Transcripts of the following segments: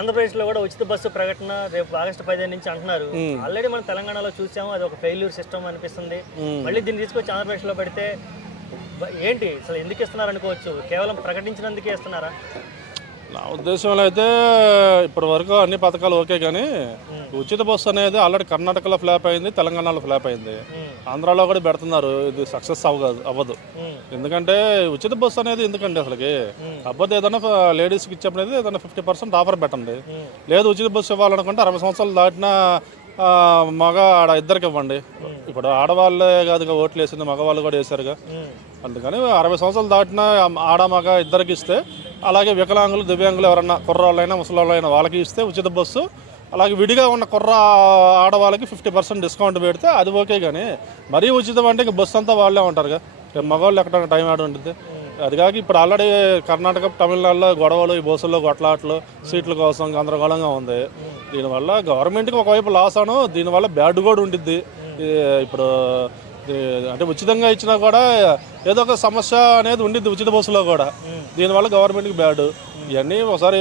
ఆంధ్రప్రదేశ్లో కూడా ఉచిత బస్సు ప్రకటన రేపు ఆగస్టు 15 నుంచి అంటున్నారు. ఆల్రెడీ మనం తెలంగాణలో చూసాము, అది ఒక ఫెయిల్యూర్ సిస్టమ్ అనిపిస్తుంది. మళ్ళీ దీన్ని తీసుకొచ్చి ఆంధ్రప్రదేశ్లో పెడితే ఏంటి అసలు ఎందుకు ఇస్తున్నారు అనుకోవచ్చు? కేవలం ప్రకటించినందుకే ఇస్తున్నారా? నా ఉద్దేశంలో అయితే ఇప్పటి వరకు అన్ని పథకాలు ఓకే, కానీ ఉచిత బస్సు అనేది ఆల్రెడీ కర్ణాటకలో ఫ్లాప్ అయింది, తెలంగాణలో ఫ్లాప్ అయింది, ఆంధ్రాలో కూడా పెడుతున్నారు. ఇది సక్సెస్ అవ్వదు. ఎందుకంటే ఉచిత బస్సు అనేది ఎందుకండి అసలుకి అవ్వదు. ఏదైనా లేడీస్కి ఇచ్చేప్పుడు ఏదైనా 50% ఆఫర్ పెట్టండి. లేదు ఉచిత బస్సు ఇవ్వాలనుకుంటే 60 సంవత్సరాలు దాటిన మగ ఆడ ఇద్దరికి ఇవ్వండి. ఇప్పుడు ఆడవాళ్ళే కాదుగా ఓట్లు వేసింది, మగవాళ్ళు కూడా వేశారుగా. అందుకని 60 సంవత్సరాలు దాటిన ఆడ మగ ఇద్దరికి ఇస్తే, అలాగే వికలాంగులు దివ్యాంగులు ఎవరన్నా కుర్రాళ్ళైనా ముసలాళ్ళైనా వాళ్ళకి ఇస్తే ఉచిత బస్సు, అలాగే విడిగా ఉన్న ఆడవాళ్ళకి 50% డిస్కౌంట్ పెడితే అది ఓకే. కానీ మరీ ఉచితం అంటే ఇంక బస్సు అంతా వాళ్ళే ఉంటారుగా, మగవాళ్ళు ఎక్కడ టైం ఆడి ఉంటుంది. అది కాక ఇప్పుడు ఆల్రెడీ కర్ణాటక తమిళనాడులో గొడవలు, ఈ బస్సుల్లో కొట్లాట్లు, సీట్ల కోసం గందరగోళంగా ఉంది. దీనివల్ల గవర్నమెంట్కి ఒకవైపు లాస్ అను, దీనివల్ల బ్యాడ్ కూడా ఉంటుంది. ఇప్పుడు అంటే ఉచితంగా ఇచ్చినా కూడా ఏదో ఒక సమస్య అనేది ఉండిద్ది ఉచిత బస్సులో కూడా. దీనివల్ల గవర్నమెంట్కి బ్యాడ్. ఇవన్నీ ఒకసారి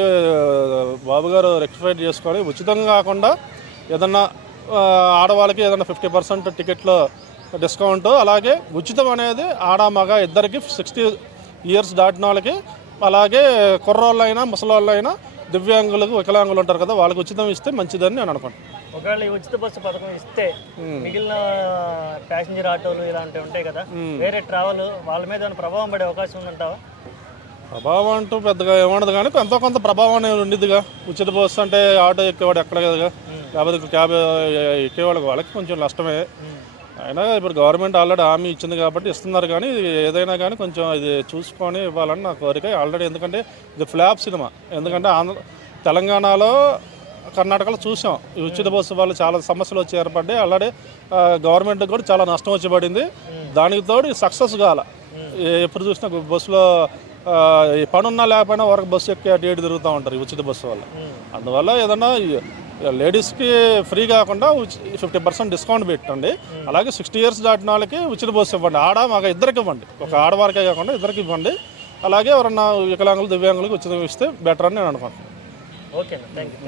బాబు గారు రెక్టిఫై చేసుకొని ఉచితంగా కాకుండా ఏదన్నా ఆడవాళ్ళకి ఏదన్నా 50% టికెట్లో డిస్కౌంట్, అలాగే ఉచితం అనేది ఆడ మగ ఇద్దరికి 60 ఇయర్స్ దాటిన వాళ్ళకి, అలాగే కుర్రోళ్ళైనా ముసలాళ్ళైనా దివ్యాంగులకు వికలాంగులు ఉంటారు కదా, వాళ్ళకి ఉచితం ఇస్తే మంచిదని నేను అనుకుంటాను. ఒకవేళ ఈ ఉచిత బస్సు పథకం ఇస్తే మిగిలిన ప్యాసింజర్ ఆటోలు ఇలాంటివి ఉంటాయి కదా, వేరే ట్రావెల్, వాళ్ళ మీద ఏమైనా ప్రభావం పడే అవకాశం ఉందంటావా? ప్రభావం అంటూ పెద్దగా ఏమన్నది, కానీ ఎంతో కొంత ప్రభావం అనేది ఉండిద్దిగా. ఉచిత బస్సు అంటే ఆటో ఎక్కేవాడు ఎక్కడ కదగా, లేకపోతే క్యాబ్ ఎక్కేవాళ్ళకి వాళ్ళకి కొంచెం నష్టమే. అయినా ఇప్పుడు గవర్నమెంట్ ఆల్రెడీ హామీ ఇచ్చింది కాబట్టి ఇస్తున్నారు. కానీ ఏదైనా కానీ కొంచెం ఇది చూసుకొని ఇవ్వాలని నా కోరిక. ఆల్రెడీ ఎందుకంటే ఇది ఫ్లాప్ సినిమా. ఎందుకంటే తెలంగాణలో కర్ణాటకలో చూసాం, ఈ ఉచిత బస్సు వల్ల చాలా సమస్యలు వచ్చి ఏర్పడ్డాయి. ఆల్రెడీ గవర్నమెంట్కి కూడా చాలా నష్టం వచ్చి పడింది. దానికి తోడు సక్సెస్ కాల. ఎప్పుడు చూసినా బస్సులో ఈ పనున్నా లేకపోయినా వరకు బస్సు ఎక్కి అటు ఇటు తిరుగుతూ ఉంటారు ఈ ఉచిత బస్సు వల్ల. అందువల్ల ఏదన్నా లేడీస్కి ఫ్రీ కాకుండా 50% డిస్కౌంట్ పెట్టండి. అలాగే 60 ఇయర్స్ దాటిన వాళ్ళకి ఉచిత బస్సు ఇవ్వండి. ఆడ మగ ఇద్దరికి ఇవ్వండి, ఒక ఆడవారికే కాకుండా ఇద్దరికి ఇవ్వండి. అలాగే ఎవరన్నా వికలాంగులు దివ్యాంగులకు ఉచితం ఇస్తే బెటర్ అని నేను అనుకుంటున్నాను. Okay, thank you.